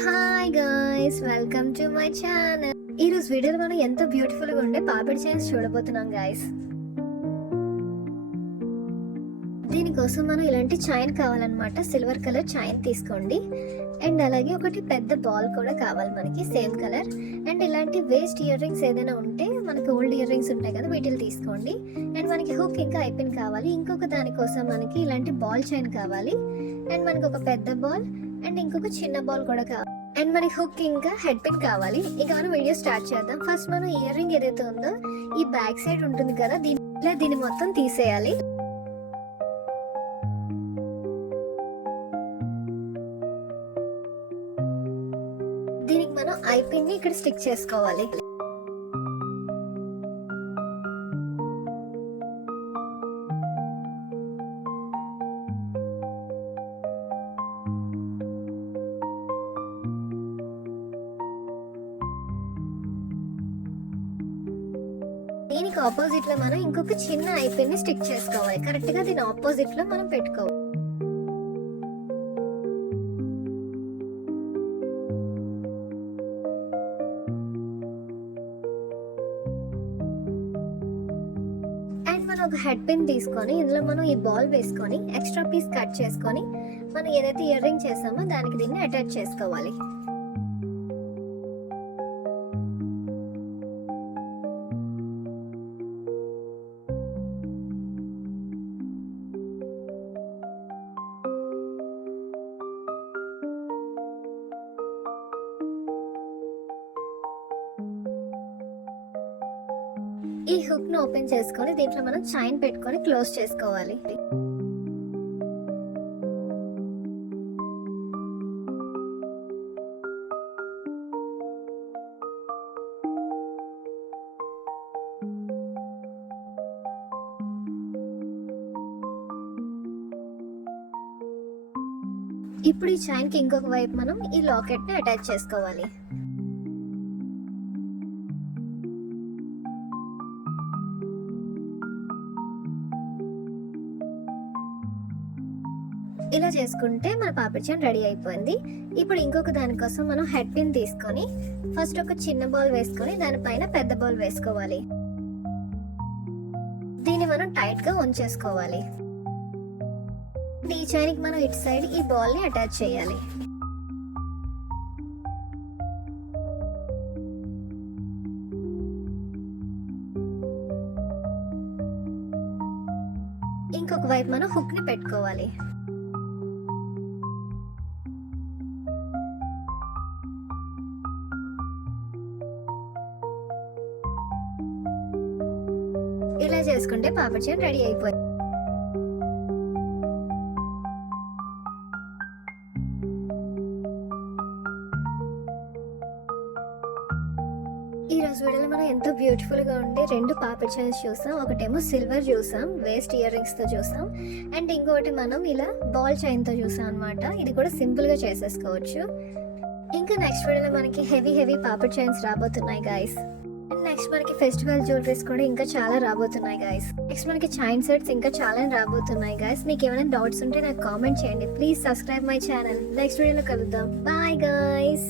Hi guys, welcome to my channel. ఈ రోజు వీడియోలో మనం ఎంతో బ్యూటిఫుల్ గా ఉండే పాపిడి చైన్స్ చూడబోతున్నాం గైస్. దీనికోసం మనం ఇలాంటి చైన్ కావాలన్నమాట. సిల్వర్ కలర్ చైన్ తీసుకోండి. అండ్ అలాగే ఒకటి పెద్ద బాల్ కూడా కావాలి మనకి, సేమ్ కలర్. అండ్ ఇలాంటి వేస్ట్ ఇయర్ రింగ్స్ ఏదైనా ఉంటే, మనకి ఓల్డ్ ఇయర్ రింగ్స్ ఉంటాయి కదా, వీటిని తీసుకోండి. అండ్ మనకి హుక్ ఇంకా ఐపిన్ కావాలి. ఇంకొక దానికోసం మనకి ఇలాంటి బాల్ చైన్ కావాలి. అండ్ మనకి ఒక పెద్ద బాల్ అండ్ ఇంకొక చిన్న బాల్ కూడా కావాలి. అండ్ మనకి హుక్ ఇంకా హెడ్ పిన్ కావాలి. ఇంకా మనం వీడియో స్టార్ట్ చేద్దాం. ఫస్ట్ మనం ఇయర్ రింగ్ ఏదైతే ఉందో, ఈ బ్యాక్ సైడ్ ఉంటుంది కదా, దీన్ని మొత్తం తీసేయాలి. దీనికి మనం ఐపిన్ ని ఇక్కడ స్టిక్ చేసుకోవాలి. దీనికి ఆపోజిట్ లో మనం ఇంకొక చిన్న ఐపిన్ ని స్టిక్ చేసుకోవాలి. కరెక్ట్ గా దీని ఆపోజిట్ లో మనం పెట్టుకోవాలి. అండ్ మనం ఒక హెడ్ పిన్ తీసుకొని ఇందులో మనం ఈ బాల్ వేసుకొని ఎక్స్ట్రా పీస్ కట్ చేసుకొని మనం ఏదైతే ఇయర్ రింగ్ చేసామో దానికి దీన్ని అటాచ్ చేసుకోవాలి. ఈ హుక్ ను ఓపెన్ చేసుకొని దీంట్లో మనం చైన్ పెట్టుకొని క్లోజ్ చేసుకోవాలి. ఇప్పుడు ఈ చైన్ కి ఇంకొక వైపు మనం ఈ లాకెట్ ని అటాచ్ చేసుకోవాలి. ఇలా చేసుకుంటే మన పాపిడి చైన్ రెడీ అయిపోయింది. ఇప్పుడు ఇంకొక దానికోసం మనం హెడ్ పిన్ తీసుకొని ఫస్ట్ ఒక చిన్న బాల్ వేసుకొని దానిపైన పెద్ద బాల్ వేసుకోవాలి. దీన్ని మనం టైట్ గా ఉంచేసుకోవాలి. ఈ చైన్ కి మనం ఇటు సైడ్ ఈ బాల్ ని అటాచ్ చేయాలి. ఇంకొక వైపు మనం హుక్ ని పెట్టుకోవాలి. ఇలా చేసుకుంటే పాపిడి చైన్ రెడీ అయిపోయింది. ఈ రోజు వీడియోలో మనం ఎంతో బ్యూటిఫుల్ గా ఉండే రెండు పాపిడి చైన్స్ చూసాం. ఒకటేమో సిల్వర్ చూసాం, వేస్ట్ ఇయర్ రింగ్స్ తో చూసాం. అండ్ ఇంకొకటి మనం ఇలా బాల్ చైన్ తో చూసాం అనమాట. ఇది కూడా సింపుల్ గా చేసేసుకోవచ్చు. ఇంకా నెక్స్ట్ వీడియోలో మనకి హెవీ పాపిడి చైన్స్ రాబోతున్నాయి గైస్. నెక్స్ట్ మనకి ఫెస్టివల్ జ్యువెలరీస్ కూడా ఇంకా చాలా రాబోతున్నాయి గైస్. నెక్స్ట్ మనకి చైన్ సెట్స్ ఇంకా చాలా రాబోతున్నాయి గైస్. మీకు ఏమైనా డౌట్స్ ఉంటే నాకు కామెంట్ చేయండి. Please subscribe my channel. Next వీడియోలో కలుద్దాం. Bye guys.